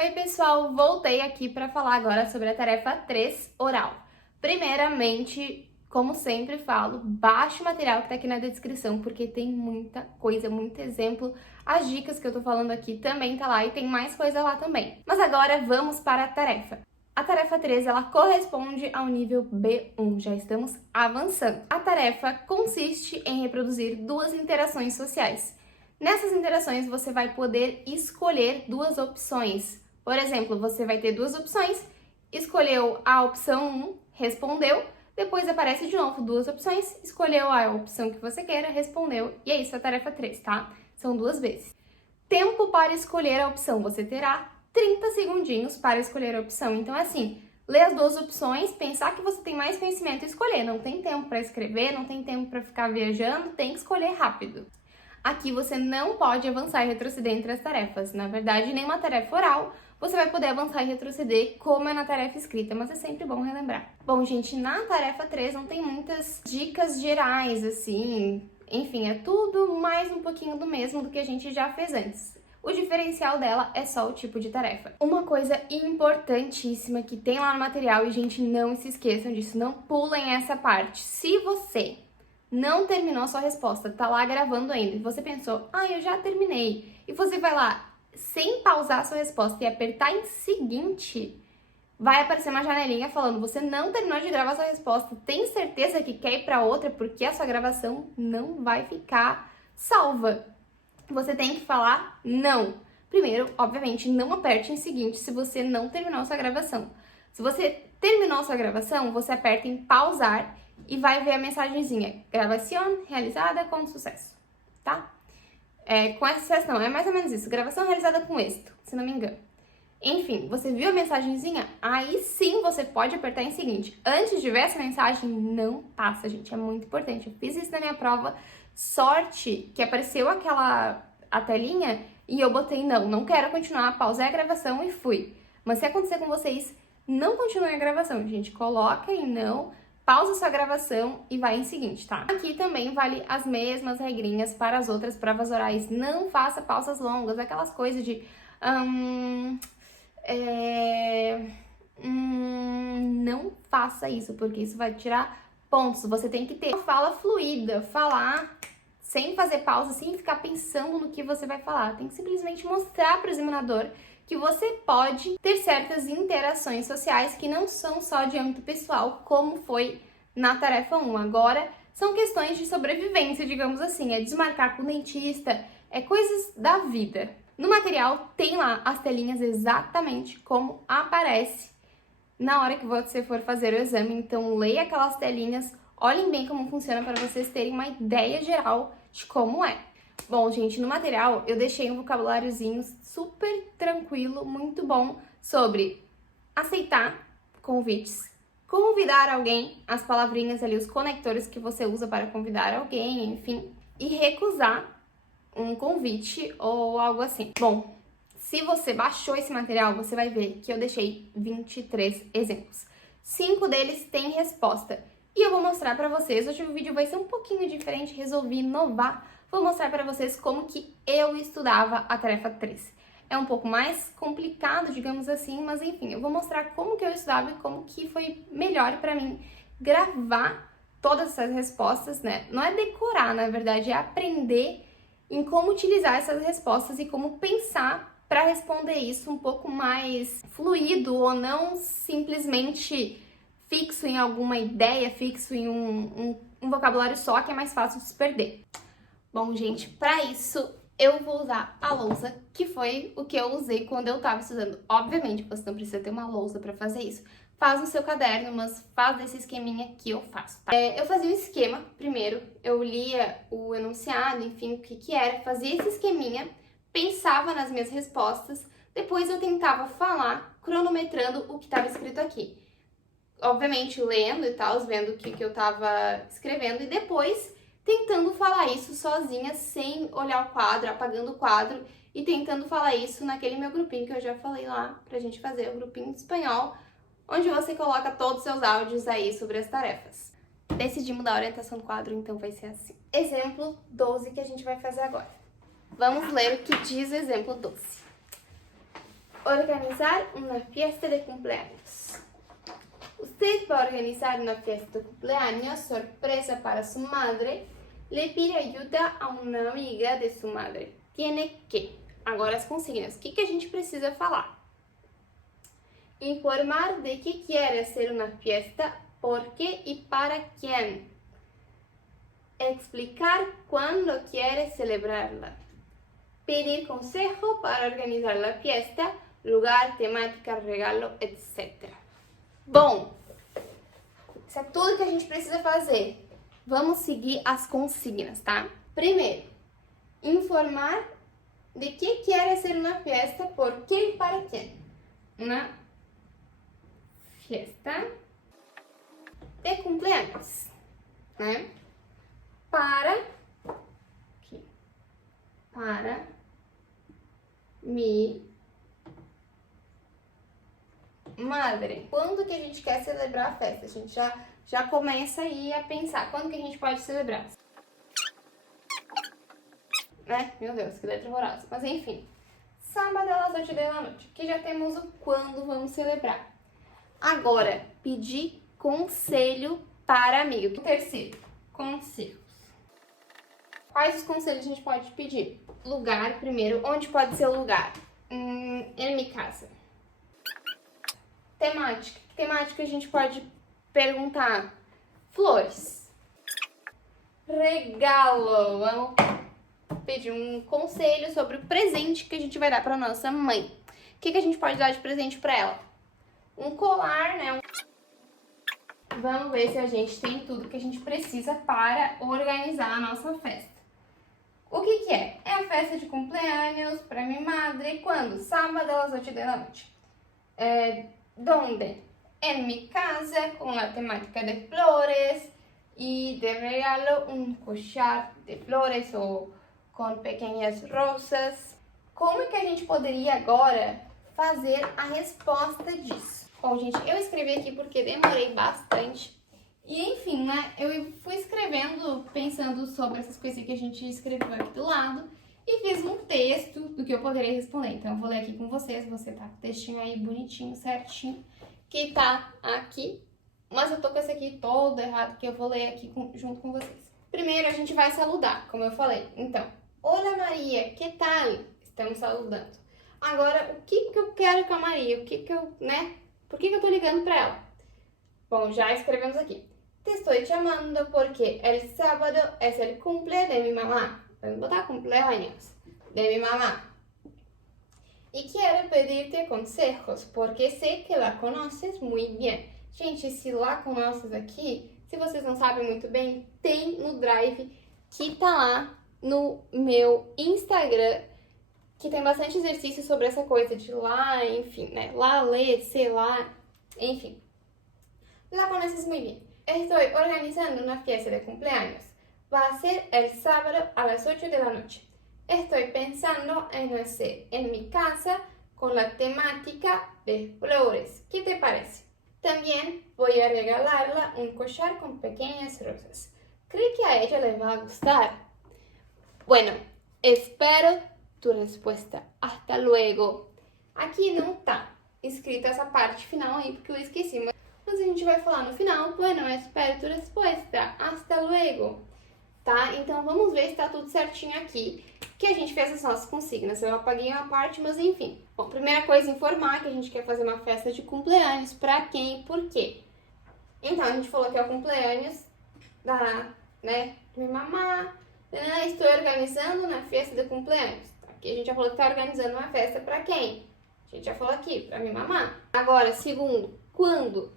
Oi pessoal, voltei aqui para falar agora sobre a tarefa 3, oral. Primeiramente, como sempre falo, baixe o material que tá aqui na descrição, porque tem muita coisa, muito exemplo. As dicas que eu tô falando aqui também tá lá e tem mais coisa lá também. Mas agora vamos para a tarefa. A tarefa 3, ela corresponde ao nível B1, já estamos avançando. A tarefa consiste em reproduzir duas interações sociais. Nessas interações, você vai poder escolher duas opções. Por exemplo, você vai ter duas opções, escolheu a opção 1, respondeu, depois aparece de novo duas opções, escolheu a opção que você queira, respondeu, e é isso a tarefa 3, tá? São duas vezes. Tempo para escolher a opção, você terá 30 segundinhos para escolher a opção. Então, assim, ler as duas opções, pensar que você tem mais conhecimento e escolher. Não tem tempo para escrever, não tem tempo para ficar viajando, tem que escolher rápido. Aqui você não pode avançar e retroceder entre as tarefas. Na verdade, nenhuma tarefa oral você vai poder avançar e retroceder como é na tarefa escrita, mas é sempre bom relembrar. Bom, gente, na tarefa 3 não tem muitas dicas gerais, assim. Enfim, é tudo mais um pouquinho do mesmo do que a gente já fez antes. O diferencial dela é só o tipo de tarefa. Uma coisa importantíssima que tem lá no material, e gente, não se esqueçam disso, não pulem essa parte. Se você não terminou a sua resposta, tá lá gravando ainda, e você pensou, eu já terminei, e você vai lá, sem pausar a sua resposta e apertar em seguinte, vai aparecer uma janelinha falando, você não terminou de gravar a sua resposta, tem certeza que quer ir pra outra, porque a sua gravação não vai ficar salva. Você tem que falar não. Primeiro, obviamente, não aperte em seguinte se você não terminou a sua gravação. Se você terminou a sua gravação, você aperta em pausar e vai ver a mensagenzinha, gravação realizada com sucesso, tá? Com essa sessão, é mais ou menos isso, gravação realizada com êxito, se não me engano. Enfim, você viu a mensagenzinha? Aí sim você pode apertar em seguinte. Antes de ver essa mensagem, não passa, gente, é muito importante. Eu fiz isso na minha prova, sorte que apareceu a telinha e eu botei não quero continuar, pausei a gravação e fui. Mas se acontecer com vocês, não continue a gravação, gente, coloca em não, pausa sua gravação e vai em seguinte, tá? Aqui também vale as mesmas regrinhas para as outras provas orais. Não faça pausas longas, aquelas coisas de... não faça isso, porque isso vai tirar pontos. Você tem que ter uma fala fluida, falar sem fazer pausa, sem ficar pensando no que você vai falar. Tem que simplesmente mostrar para o examinador que você pode ter certas interações sociais que não são só de âmbito pessoal, como foi na tarefa 1. Agora, são questões de sobrevivência, digamos assim, é desmarcar com o dentista, é coisas da vida. No material tem lá as telinhas exatamente como aparece na hora que você for fazer o exame, então leia aquelas telinhas, olhem bem como funciona para vocês terem uma ideia geral de como é. Bom, gente, no material eu deixei um vocabuláriozinho super tranquilo, muito bom, sobre aceitar convites, convidar alguém, as palavrinhas ali, os conectores que você usa para convidar alguém, enfim, e recusar um convite ou algo assim. Bom, se você baixou esse material, você vai ver que eu deixei 23 exemplos. 5 deles têm resposta. E eu vou mostrar pra vocês, hoje o vídeo vai ser um pouquinho diferente, resolvi inovar. Vou mostrar pra vocês como que eu estudava a tarefa 3. É um pouco mais complicado, digamos assim, mas enfim, eu vou mostrar como que eu estudava e como que foi melhor pra mim gravar todas essas respostas, né? Não é decorar, na verdade, é aprender em como utilizar essas respostas e como pensar para responder isso um pouco mais fluido ou não simplesmente fixo em alguma ideia, fixo em um vocabulário só que é mais fácil de se perder. Bom, gente, para isso eu vou usar a lousa, que foi o que eu usei quando eu estava estudando. Obviamente, você não precisa ter uma lousa para fazer isso. Faz no seu caderno, mas faz desse esqueminha que eu faço, tá? Eu fazia um esquema primeiro, eu lia o enunciado, enfim, o que era, fazia esse esqueminha, pensava nas minhas respostas, depois eu tentava falar, cronometrando o que estava escrito aqui. Obviamente, lendo e tal, vendo o que eu estava escrevendo, e depois tentando falar isso sozinha, sem olhar o quadro, apagando o quadro, e tentando falar isso naquele meu grupinho que eu já falei lá, pra gente fazer o grupinho de espanhol, onde você coloca todos os seus áudios aí sobre as tarefas. Decidi mudar a orientação do quadro, então vai ser assim. Exemplo 12 que a gente vai fazer agora. Vamos ler o que diz o exemplo 12. organizar una fiesta de cumpleaños. Usted va a organizar una fiesta de cumpleaños sorpresa para su madre. Le pide ayuda a uma amiga de sua madre. Tiene que. Agora as consignas. O que a gente precisa falar? Informar de que quiere hacer una fiesta, por qué y para quién. Explicar cuándo quiere celebrarla. Pedir consejo para organizar la fiesta, lugar, temática, regalo, etc. Bom, isso é tudo que a gente precisa fazer. Vamos seguir as consignas, tá? Primeiro, informar de que quer ser uma festa, por quê e para quem. Uma fiesta de cumpleaños, né? Para mi madre. Quando que a gente quer celebrar a festa? A gente já começa aí a pensar. Quando que a gente pode celebrar? Né? Meu Deus, que letra horrorosa. Mas enfim. Sábado às 8 da noite. Aqui já temos o quando vamos celebrar. Agora, pedir conselho para amigo. Terceiro, conselhos. Quais os conselhos a gente pode pedir? Lugar, primeiro. Onde pode ser o lugar? Em minha casa. Temática. Que temática a gente pode perguntar? Flores. Regalo. Vamos pedir um conselho sobre o presente que a gente vai dar para nossa mãe. O que a gente pode dar de presente para ela? Um colar, né? Vamos ver se a gente tem tudo que a gente precisa para organizar a nossa festa. O que é? É a festa de cumpleaños para minha madre. Quando? Sábado às 8 da noite. ¿Dónde? En mi casa, con la temática de flores y de regalo un collar de flores ou com pequenas rosas. Como é que a gente poderia agora fazer a resposta disso? Bom, gente, eu escrevi aqui porque demorei bastante. E enfim, né, eu fui escrevendo, pensando sobre essas coisas que a gente escreveu aqui do lado e fiz um texto do que eu poderia responder. Então, eu vou ler aqui com vocês, você tá com o textinho aí bonitinho, certinho, que tá aqui. Mas eu tô com esse aqui todo errado, que eu vou ler aqui junto com vocês. Primeiro, a gente vai saludar, como eu falei. Então, Olá Maria, que tal? Estamos saludando. Agora, o que eu quero com a Maria? Por que eu tô ligando pra ela? Bom, já escrevemos aqui. Te estou chamando porque el sábado es el cumple de mi mamá. Vamos botar cumpleaños de mi mamá. Y quiero pedirte consejos porque sé que la conoces muy bien. Gente, se lá conheces aqui, se vocês não sabem muito bem, tem no Drive que tá lá no meu Instagram, que tem bastante exercício sobre essa coisa de lá, enfim, né? Lá, ler, sei lá, enfim. La conoces muy bien. Estoy organizando una fiesta de cumpleaños. Va a ser el sábado a las 8 de la noche. Estoy pensando en hacer en mi casa con la temática de flores. ¿Qué te parece? También voy a regalarla un collar con pequeñas rosas. ¿Cree que a ella le va a gustar? Bueno, espero tu respuesta. Hasta luego. Aqui não tá escrita essa parte final aí, porque eu esqueci, mas a gente vai falar no final. Bueno, espero tu respuesta. Hasta luego. Tá? Então, vamos ver se tá tudo certinho aqui, que a gente fez as nossas consignas. Eu apaguei uma parte, mas enfim. Bom, primeira coisa, informar que a gente quer fazer uma festa de cumpleaños. Pra quem e por quê? Então, a gente falou que é o cumpleaños da, minha mamá. Estou organizando uma festa de cumpleaños. Aqui a gente já falou que tá organizando uma festa pra quem? A gente já falou aqui, pra minha mamá. Agora, segundo, quando?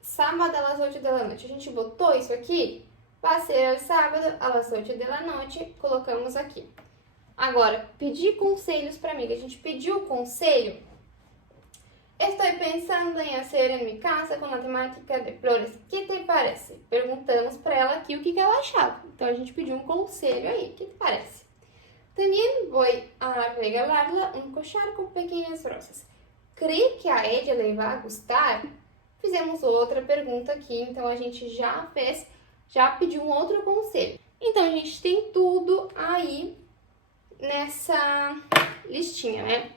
Sábado às 8 da noite. A gente botou isso aqui? Vai ser o sábado às 8 da noite. Colocamos aqui. Agora, pedir conselhos pra amiga. A gente pediu conselho. Estou pensando em fazer em minha casa com a temática de flores. Que te parece? Perguntamos pra ela aqui o que ela achava. Então, a gente pediu um conselho aí. Que te parece? Também vou regalar-la um collar com pequenas rosas. Crê que a ella le vai gostar? Fizemos outra pergunta aqui, então a gente já pediu um outro conselho. Então, a gente tem tudo aí nessa listinha, né?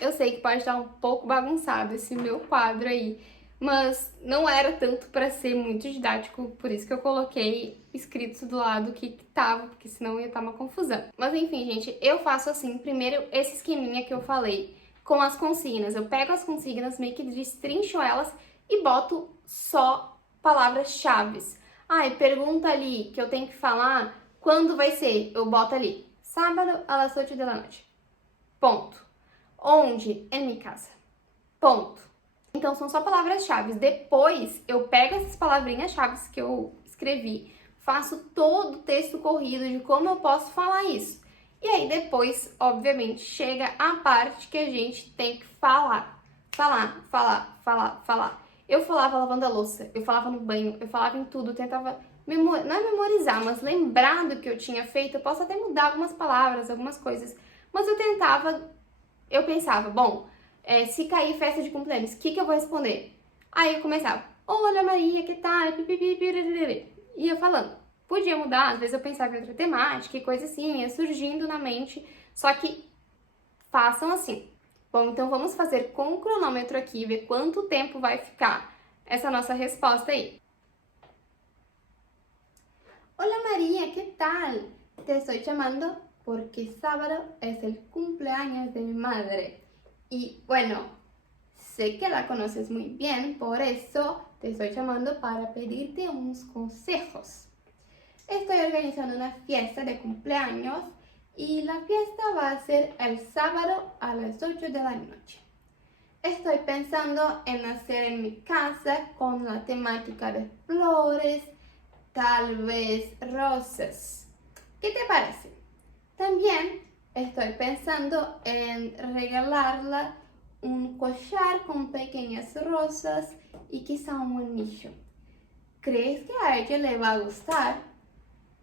Eu sei que pode estar um pouco bagunçado esse meu quadro aí, mas não era tanto para ser muito didático, por isso que eu coloquei escritos do lado que tava, porque senão ia estar uma confusão. Mas enfim, gente, eu faço assim, primeiro esse esqueminha que eu falei com as consignas. Eu pego as consignas, meio que destrincho elas e boto só palavras-chave. Ah, e pergunta ali que eu tenho que falar quando vai ser. Eu boto ali, sábado a las 8 da noite. Ponto. Onde? Em minha casa. Ponto. Então, são só palavras-chave. Depois, eu pego essas palavrinhas-chave que eu escrevi, faço todo o texto corrido de como eu posso falar isso. E aí, depois, obviamente, chega a parte que a gente tem que falar. Falar. Eu falava lavando a louça, eu falava no banho, eu falava em tudo, eu tentava, não é memorizar, mas lembrar do que eu tinha feito. Eu posso até mudar algumas palavras, algumas coisas, mas eu pensava, bom, se cair festa de cumpleaños, o que eu vou responder? Aí eu começava, olha Maria, que tal? Ia falando. Podia mudar, às vezes eu pensava em outra temática e coisa assim, ia surgindo na mente, só que façam assim. Bom, então vamos fazer com o cronômetro aqui, ver quanto tempo vai ficar essa nossa resposta aí. Hola María, ¿qué tal? Te estoy llamando porque sábado es el cumpleaños de mi madre. Y bueno, sé que la conoces muy bien, por eso te estoy llamando para pedirte unos consejos. Estoy organizando una fiesta de cumpleaños y la fiesta va a ser el sábado a las 8 de la noche. Estoy pensando en hacer en mi casa con la temática de flores, tal vez rosas. ¿Qué te parece? También estoy pensando en regalarla un collar con pequeñas rosas y quizá un anillo. ¿Crees que a ella le va a gustar?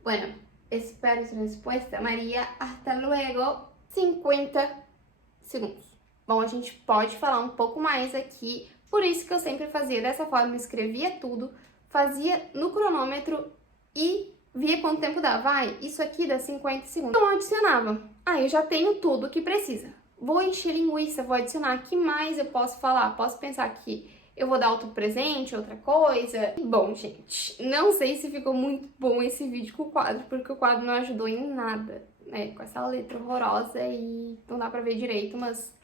Bueno, espero su resposta, Maria. Hasta luego. 50 segundos. Bom, a gente pode falar um pouco mais aqui, por isso que eu sempre fazia dessa forma, escrevia tudo, fazia no cronômetro e via quanto tempo dá. Vai, isso aqui dá 50 segundos. Então, eu adicionava. Eu já tenho tudo que precisa. Vou encher linguiça, vou adicionar. O que mais eu posso falar? Posso pensar que eu vou dar outro presente, outra coisa. Bom, gente, não sei se ficou muito bom esse vídeo com o quadro, porque o quadro não ajudou em nada, né? Com essa letra horrorosa e não dá pra ver direito, mas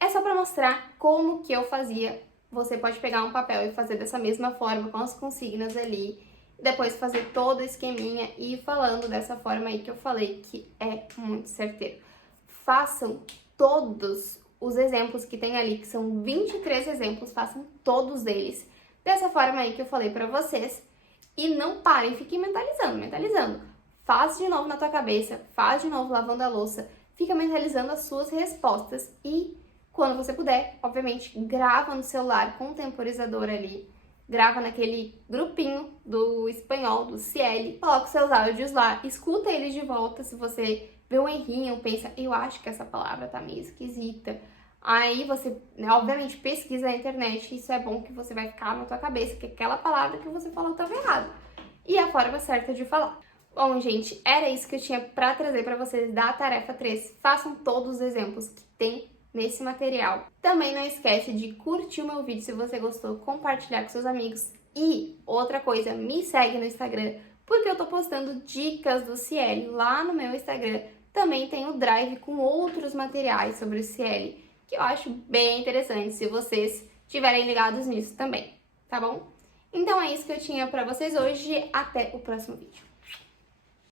é só pra mostrar como que eu fazia. Você pode pegar um papel e fazer dessa mesma forma, com as consignas ali, depois fazer todo o esqueminha e ir falando dessa forma aí que eu falei, que é muito certeiro. Façam todos os exemplos que tem ali, que são 23 exemplos, façam todos eles dessa forma aí que eu falei pra vocês. E não parem, fiquem mentalizando. Faz de novo na tua cabeça, faz de novo lavando a louça, fica mentalizando as suas respostas e, quando você puder, obviamente, grava no celular com o temporizador ali, grava naquele grupinho do espanhol, do CL, coloca os seus áudios lá, escuta eles de volta se você vê um errinho, pensa, eu acho que essa palavra tá meio esquisita. Aí você, né, obviamente, pesquisa na internet, isso é bom que você vai ficar na tua cabeça, que aquela palavra que você falou estava errada. E a forma certa de falar. Bom, gente, era isso que eu tinha pra trazer pra vocês da tarefa 3. Façam todos os exemplos que tem nesse material. Também não esquece de curtir o meu vídeo se você gostou, compartilhar com seus amigos. E outra coisa, me segue no Instagram, porque eu tô postando dicas do CL lá no meu Instagram. Também tem o Drive com outros materiais sobre o CL, que eu acho bem interessante se vocês estiverem ligados nisso também, tá bom? Então é isso que eu tinha pra vocês hoje, até o próximo vídeo.